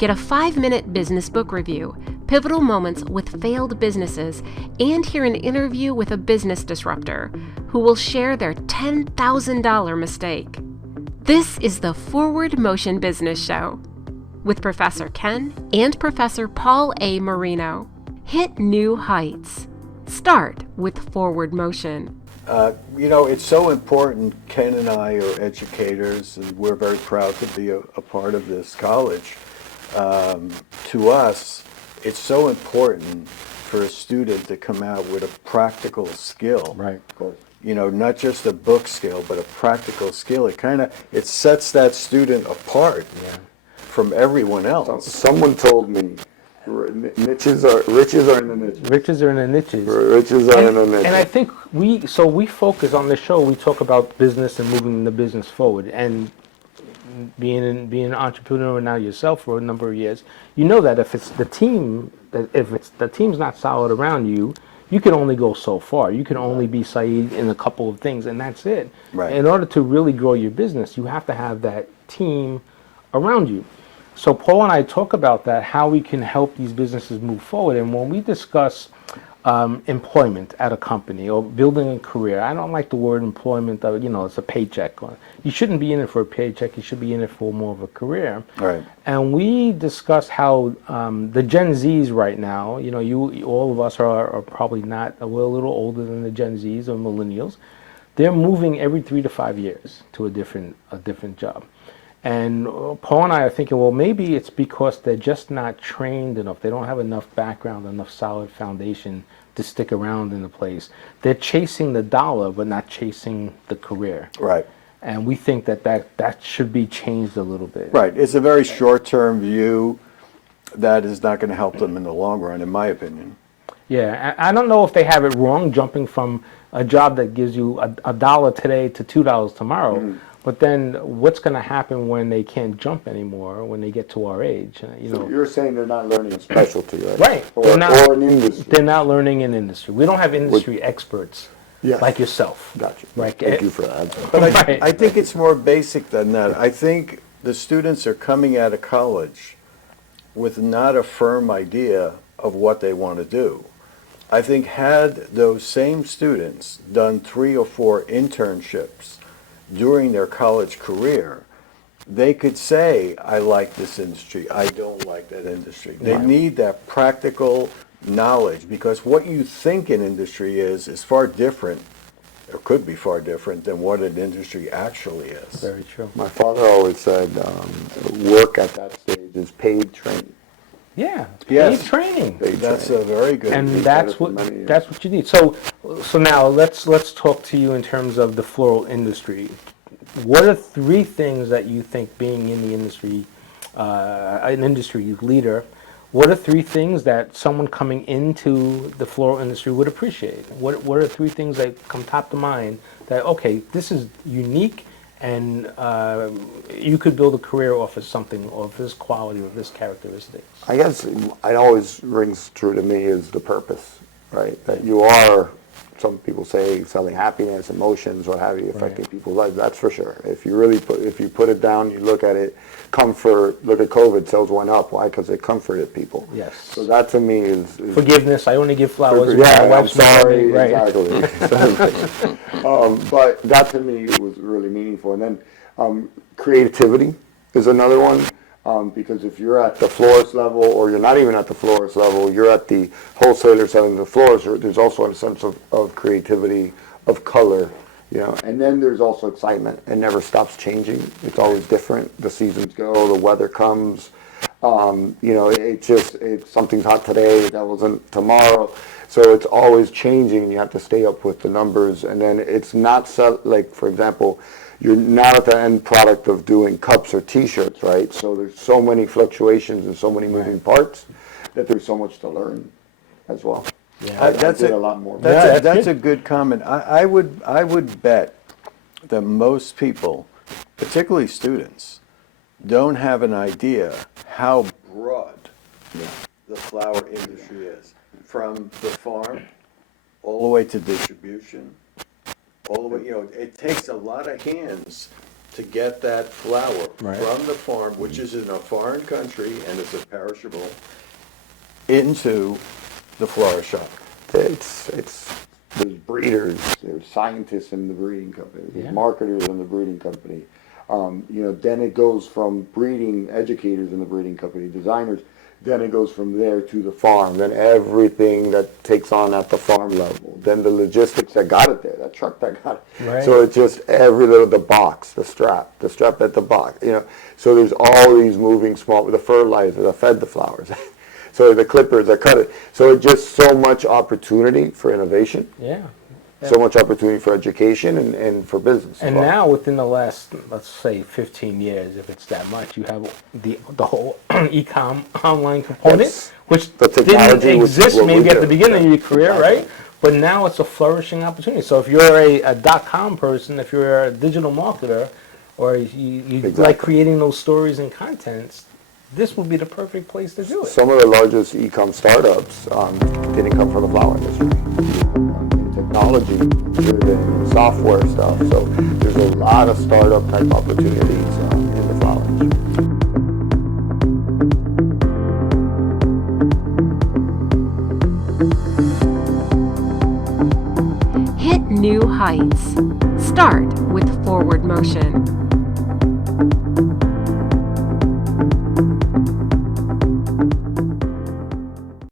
Get a 5-minute business book review, pivotal moments with failed businesses, and hear an interview with a business disruptor who will share their $10,000 mistake. This is the Forward Motion Business Show with Professor Ken and Professor Paul A. Marino. Hit new heights. Start with Forward Motion. It's so important. Ken and I are educators, and we're very proud to be a part of this college. To us, it's so important for a student to come out with a practical skill. Right, of course. Not just a book skill, but a practical skill. It sets that student apart from everyone else. Someone told me riches are in the niches. Riches are in the niches. Riches are in the niches. And I think we focus on the show, we talk about business and moving the business forward. And being an entrepreneur now yourself for a number of years, you know that if the team's not solid around you, you can only go so far. You can only be Sahid in a couple of things, and that's it. Right. In order to really grow your business, you have to have that team around you. So Paul and I talk about that, how we can help these businesses move forward. And when we discuss employment at a company or building a career, I don't like the word employment. It's a paycheck. You shouldn't be in it for a paycheck. You should be in it for more of a career. Right. And we discuss how the Gen Zs right now, all of us are probably not, we're a little older than the Gen Zs or millennials. They're moving every 3 to 5 years to a different job. And Paul and I are thinking, well, maybe it's because they're just not trained enough. They don't have enough background, enough solid foundation to stick around in the place. They're chasing the dollar, but not chasing the career. Right. And we think that should be changed a little bit. Right. It's a very short-term view that is not going to help them in the long run, in my opinion. Yeah, I don't know if they have it wrong, jumping from a job that gives you a dollar today to $2 tomorrow. Mm. But then what's going to happen when they can't jump anymore, when they get to our age? So you're saying they're not learning a specialty, right? Right. Or an industry. They're not learning an industry. We don't have industry experts like yourself. Gotcha. Right. Thank you for that. But I think it's more basic than that. I think the students are coming out of college with not a firm idea of what they want to do. I think had those same students done 3 or 4 internships during their college career, they could say, I like this industry, I don't like that industry. They need that practical knowledge, because what you think an industry is far different, or could be far different, than what an industry actually is. Very true. My father always said, work at that stage is paid training. Yeah, Yes. paid training. That's a very good. And that's what you need. So now let's talk to you in terms of the floral industry. What are 3 things that you think, being in the industry, an industry leader, what are 3 things that someone coming into the floral industry would appreciate? What are 3 things that come top to mind that, okay, this is unique, and you could build a career off of something, of this quality, or this characteristics? I guess it always rings true to me is the purpose, right? That you are, some people say, selling happiness, emotions, what have you, affecting people's lives. That's for sure. If you put it down, you look at it, comfort. Look at COVID, sales went up. Why? Because it comforted people. Yes. So that to me is forgiveness. I only give flowers when yeah, my I'm wife's sorry. married. Right. Exactly. But that to me was really meaningful. And then creativity is another one. Because if you're at the florist level, or you're not even at the florist level, you're at the wholesaler selling the florist, there's also a sense of creativity, of color, and then there's also excitement. It never stops changing. It's always different. The seasons go, the weather comes, it's something's hot today, that wasn't tomorrow. So it's always changing, and you have to stay up with the numbers. And then it's not like, for example, you're not at the end product of doing cups or T-shirts, right? So there's so many fluctuations and so many moving parts that there's so much to learn as well. Yeah, that's a lot more. That's a good comment. I would bet that most people, particularly students, don't have an idea how broad the flower industry is, from the farm all the way to distribution, all the way. It takes a lot of hands to get that flower Right. from the farm, which is in a foreign country and it's a perishable, into the florist shop. There's breeders, there's scientists in the breeding company, there's Yeah. marketers in the breeding company. Then it goes from breeding educators in the breeding company, designers, then it goes from there to the farm, then everything that takes on at the farm level, then the logistics that got it there, that truck that got it. Right. So it's just the box, the strap at the box, So there's all these moving the fertilizer that fed the flowers. So the clippers that cut it. So it's just so much opportunity for innovation. Yeah. So much opportunity for education and for business. And now within the last, let's say 15 years, if it's that much, you have the whole e-com online component, That's which the technology, didn't which is exist what we maybe at do. the beginning of your career, Exactly. right? But now it's a flourishing opportunity. So if you're a .com person, if you're a digital marketer, or you Exactly. like creating those stories and contents, this would be the perfect place to do it. Some of the largest e-com startups didn't come from the flower industry. Technology driven software stuff. So there's a lot of startup type opportunities in the flower industry. Hit new heights. Start with forward motion.